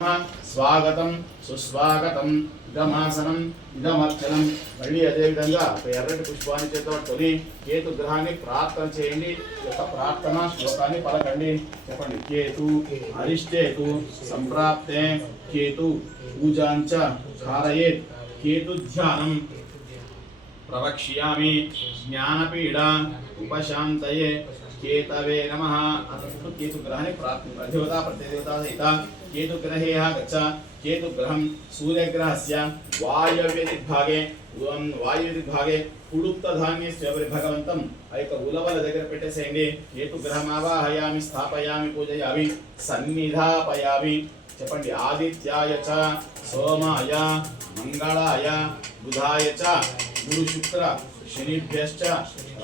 స్వాగతం సుస్వాగతం ఇదమాసనం ఇదమర్చనం. మళ్ళీ అదేవిధంగా ఒక ఎర్రటి పుష్పాన్ని చేతపట్టుకొని కేతు గ్రహాన్ని ప్రార్థన చేయండి. యొక్క ప్రార్థన శ్లోకాన్ని పలకండి. చెప్పండి. కేతు అరిష్టేతు సంప్రాప్తే కేతు పూజాంచ కారయేత్ కేతు ధ్యానం ప్రవక్ష్యామి జ్ఞానపీడ ఉపశాంతయే కేతవే నమః. అసలు కేతు గ్రహాన్ని ప్రార్థన అధిదేవతా ప్రతిదేవతా సహిత కేతు గ్రహే గచ్చ. కేతు గ్రహం సూర్యగ్రహస్య వాయవ్యదిగ్భాగే ఉడుక్త ధాన్యస్య భగవంతం ఆ యొక్క ఉలవల దగ్గర పెట్టేసేయండి. కేతు గ్రహం ఆవాహయామి స్థాపయామి పూజయామి సన్నిధాపయామి. చెప్పండి. ఆదిత్యాయ చ సోమాయ మంగళాయ బుధాయ చ గురు శుక్ర శనిభ్యశ్చ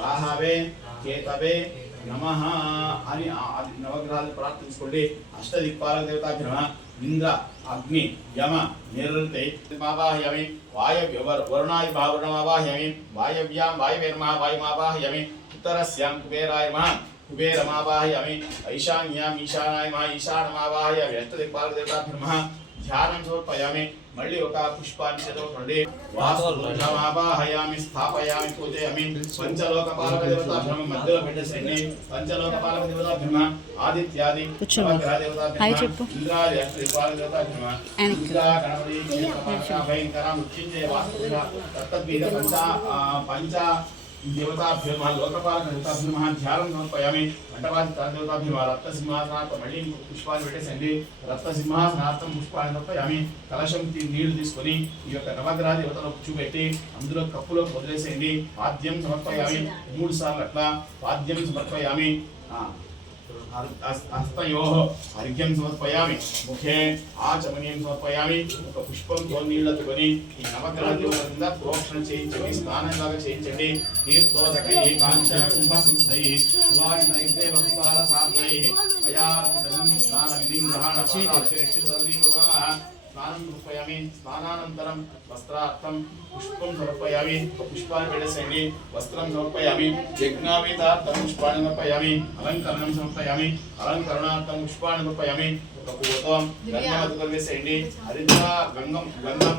రాహవే కేతవే నమః అని నవగ్రహాలు ప్రార్థించుకోండి. అష్టదిక్పాలక దేవతాభ్యమ ఇంద్ర అగ్ని యమ నిరుతేవాహయామి వాయవ్య వరుణాయ వరుణమావాహయామి వాయవ్యాం వాయువేర్మ వాయుమావాహయామి ఉత్తరస్యాం కుబేరాయ నమః కుబేరమావాహయామి ఈశాన్యాం ఈశానాయ నమః ఈశానమావాహయామి. అష్టదిక్పాలక దేవతాభ్యమ ధ్యానం సమర్పయామి. మళ్ళీ ఒక పుష్పాన్ని చదవండి. వాసవాహయామి స్థాపయామి పూజయామి పంచలోకపాలక దేవతాభ్రమ మధ్యలో పెట్టేసేయండి. పంచలోకపాలక దేవతాభ్రమ ఆదిత్యాది నవగ్రహ దేవతాభ్రమ ఇంద్రాది అష్టదిక్పాలక దేవతాభ్రమ ఇంద్ర గణపతి భయంకర మృత్యుంజయ వాస్తవ దత్తపీఠ పంచ దేవతాభ్యమ లోకపాలక దేవతాభ్యమ ధ్యానం సమర్పయామి. మంటపాది దేవతాభ్యమ రక్తసింహాసనార్థం మళ్ళీ పుష్పాన్ని పెట్టేసండి. రక్తసింహాసనార్థం పుష్పాన్ని సమర్పయామి. కలశం నీళ్లు తీసుకొని ఈ యొక్క నవగ్రహ దేవతలకు చూపెట్టి అందులో కప్పులో వదిలేసేయండి. పాద్యం సమర్పయామి. 3 సార్లు అట్లా పాద్యం సమర్పయామి. హస్తయోః అర్ఘ్యం సమర్పయామి. ముఖే ఆచమనీయం సమర్పయామి. ఒక పుష్పంతో నీళ్లతోని ఈ నవగ్రహ దేవతల కింద ప్రోక్షణ చేయించండి. స్నానంలాగా చేయించండి. తీర్థోదకై కాంచన కుంభసంస్థై సువాసినైతే వస్త్రాల సాధై మయార్పితం స్నాన విధిం గ్రహణ స్నానం సమర్పయామి. స్నానానంతరం వస్త్రార్థం పుష్పం సమర్పయామి. ఒక పుష్పాన్ని పెట్టేసేయండి. వస్త్రం సమర్పయామి. యజ్ఞావేదార్థం పుష్పాన్ని సమర్పయామి. అలంకరణం సమర్పయామి. అలంకరణార్థం పుష్పాన్ని సమర్పయామి. ఒక పువ్వుతో గంగం వేసేయండి. హరిద్ర గంగం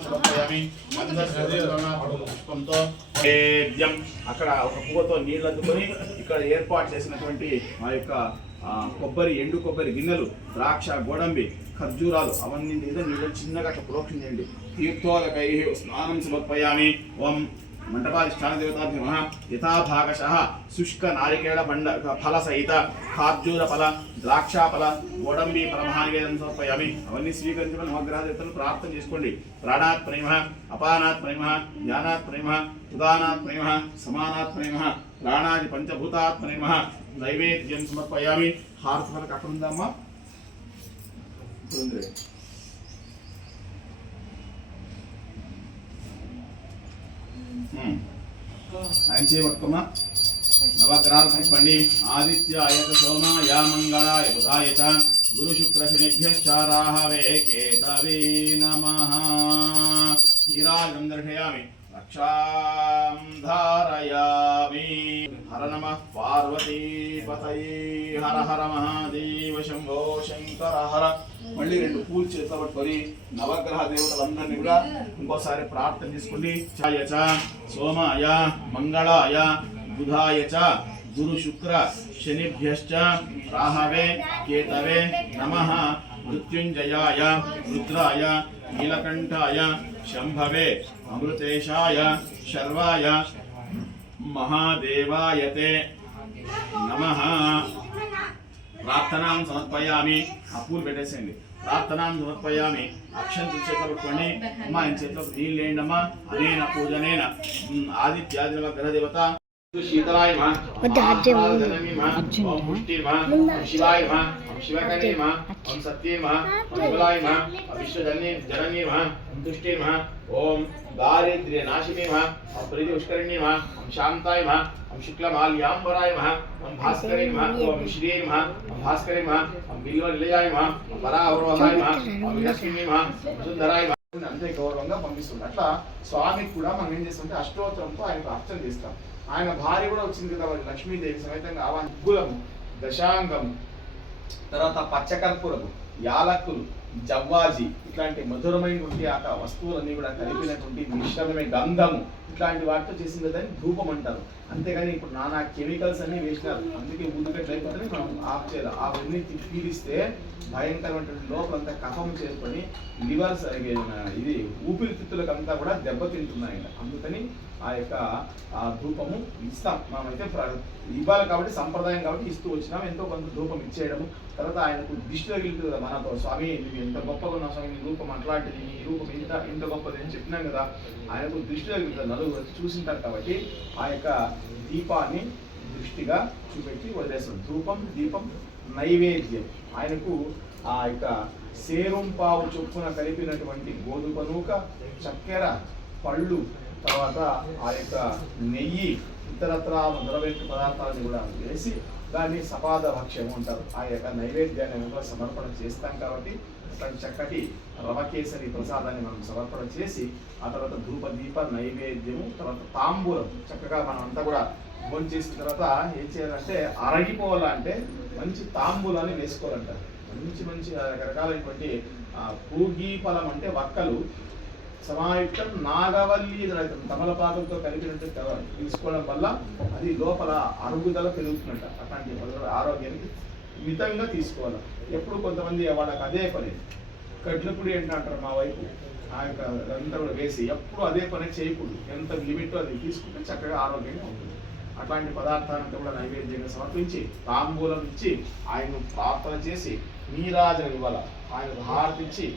సమర్పయామి. పుష్పంతో అక్కడ ఒక పువ్వుతో నీళ్ళు అద్దుకొని ఇక్కడ ఏర్పాటు చేసినటువంటి ఆ యొక్క ఎండు కొబ్బరి గిన్నెలు, ద్రాక్ష, గోడంబి, ఖర్జూరాలు అవన్నీ మీద నీళ్ళు చిన్నగా అట్లా ప్రోక్షణ చేయండి. తీర్థోదకై స్నానం సమర్పయామి. ఓం మంటపాధిష్టాన దేవతాభ్యమ యథాభాగశః శుష్క నారికేళ ఫల సహిత ఖర్జూర ఫల ద్రాక్షాఫల గోడంబి పరమహానివేదనం సమర్పయామి. అవన్నీ స్వీకరించుకుని నవగ్రహ దేవతలను ప్రార్థన చేసుకోండి. ప్రాణాత్ ప్రేమ అపానాత్ ప్రేమ జ్ఞానాత్ ప్రేమ ఉదానాత్ ప్రేమ సమానాత్ ప్రేమ ప్రాణాది పంచభూతాత్ ప్రేమ నైవేద్యం సమర్పయామి. హారతి మనకు అక్కడ ఉందమ్మా. ఆయన చేయబట్టుకోమా. నవగ్రహాలు చెప్పండి. ఆదిత్యాయ సోమాయ మంగళాయ బుధాయ చ గురు శుక్ర శనిభ్యశ్చ రాహవే కేతవే నమః. హీరాజం దర్శయామి. రక్షాం ధారయామి. హర నమః పార్వతీపతయే హర హర మహాదేవ శంభో శంకర హర. మళ్ళీ 2 పూలు చేతిలో పట్టుకొని నవగ్రహ దేవతలందరినీ కూడా ఇంకోసారి ప్రార్థన చేసుకోండి. ఛాయ చ సోమాయ మంగళాయ బుధాయ చ గురు శుక్ర శనిభ్యశ్చ రాహవే కేతవే నమః. మృత్యుంజయాయ రుద్రాయ నీలకంఠాయ శంభవే అమృతేశాయ శర్వాయ మహాదేవాయతే నమః. ప్రార్థనాం సమర్పయామి. ఆ పూలు పెట్టేసేయండి. ప్రార్థనాం సమర్పయామి. అక్షంతులు చేతిలో పెట్టుకోండి. అమ్మ ఆయన చేతిలో నీళ్ళు వేయండి అమ్మా. అనేన పూజనేన ఆదిత్యాది నవగ్రహ దేవత శీతలాయ నమః. శివాయ నమః. శివకనే నమః. ఓం సత్యే నమః. విమలాయ నమః. విశ్వజననీ నమః. తుష్టే నమః. ఓం దారిద్ర్య నాశినే నమః. ఓం ప్రీతి పుష్కరిణ్యే నమః. ఓం శాంతాయ నమః. ఓం శుక్లమాల్యాంబరాయ నమః. ఓం భాస్కరే నమః. ఓం శ్రీయే నమః. ఓం భాస్కరే నమః. ఓం బిల్వ నిలయాయ నమః. ఓం పరావరోధాయ నమః. ఓం విలక్ష్మీ నమః. ఓం సుందరాయ నమః. అంతే గౌరవంగా పంపిస్తుంది. అట్లా స్వామికి కూడా మనం ఏం చేస్తుంటే అష్టోత్తరంతో ఆయనకు అర్చన చేస్తాం. ఆయన భార్య కూడా వచ్చింది కదా లక్ష్మీదేవి సమేతంగా ఆవాహన గులము దశాంగము తర్వాత పచ్చకర్పూరము యాలక్కులు జవ్వాజి ఇట్లాంటి మధురమైనటువంటి ఆ వస్తువులన్నీ కూడా కలిపినటువంటి మిశ్రమమే గంధము ఇట్లాంటి వాటితో చేసిన దాన్ని ధూపం అంటారు. అంతేగాని ఇప్పుడు నానా కెమికల్స్ అన్ని వేసినారు, అందుకే ఊదుకట్లయిపోతే మనం ఆఫ్ చేయాలి. అవన్నీ పీలిస్తే భయంకరమైనటువంటి లోపలంతా కఫం చేసుకొని లివర్స్ ఇది ఊపిరితిత్తులకు అంతా కూడా దెబ్బతింటున్నాయి. అందుకని ఆ యొక్క ఆ ధూపము ఇస్తాం. మనమైతే ఇవ్వాలి కాబట్టి సంప్రదాయం కాబట్టి ఇస్తూ వచ్చినాం. ఎంతో కొంత ధూపం ఇచ్చేయడము. తర్వాత ఆయనకు దిష్టి తగిలింది కదా మనతో, స్వామి నువ్వు ఎంత గొప్పగా ఉన్నావు స్వామి, నీ రూపం అట్లాంటిది, నీ రూపం ఇంత గొప్పది అని చెప్పినాం కదా. ఆయనకు దృష్టి తగిలింది, నలుగురు చూసింటారు కాబట్టి ఆ యొక్క దీపాన్ని దృష్టిగా చూపెట్టి వదిలేస్తాం. ధూపం దీపం నైవేద్యం. ఆయనకు ఆ యొక్క సేరుంపావు చొప్పున కలిపినటువంటి గోధుమ నూక, చక్కెర, పళ్ళు, తర్వాత ఆ యొక్క నెయ్యి, ఇతరత్ర మధురమైన పదార్థాలను కూడా వేసి దాన్ని సపాద భక్ష్యము అంటారు. ఆ యొక్క నైవేద్యాన్ని కూడా సమర్పణ చేస్తాం కాబట్టి అట్లాంటి చక్కటి రవకేసరి ప్రసాదాన్ని మనం సమర్పణ చేసి ఆ తర్వాత ధూప దీప నైవేద్యము, తర్వాత తాంబూలం చక్కగా మనం అంతా కూడా భోజనం చేసిన తర్వాత ఏం చేయాలంటే అరగిపోవాలంటే మంచి తాంబూలాన్ని వేసుకోవాలంటారు. మంచి మంచి రకరకాలైనటువంటి పూగీఫలం అంటే వక్కలు, సమాయుక్తం నాగవల్లి తమలపాకులతో కలిపినట్టు తీసుకోవడం వల్ల అది లోపల అరుగుదల పెరుగుతుందంట. అట్లాంటి ఆరోగ్యానికి మితంగా తీసుకోవాలి. ఎప్పుడు కొంతమంది వాళ్ళకి అదే పని కడ్లపుడి ఏంటంటారు మా వైపు, ఆ యొక్క అంతా కూడా వేసి ఎప్పుడు అదే పని చేయకూడదు. ఎంత లిమిట్ అది తీసుకుంటే చక్కగా ఆరోగ్యంగా ఉంటుంది. అట్లాంటి పదార్థాలంతా కూడా నైవేద్యంగా సమర్పించి తాంబూలం ఇచ్చి ఆయన్ను ప్రార్థన చేసి నీరాజనం ఇవ్వాలి. ఆయనకు హారతిచ్చి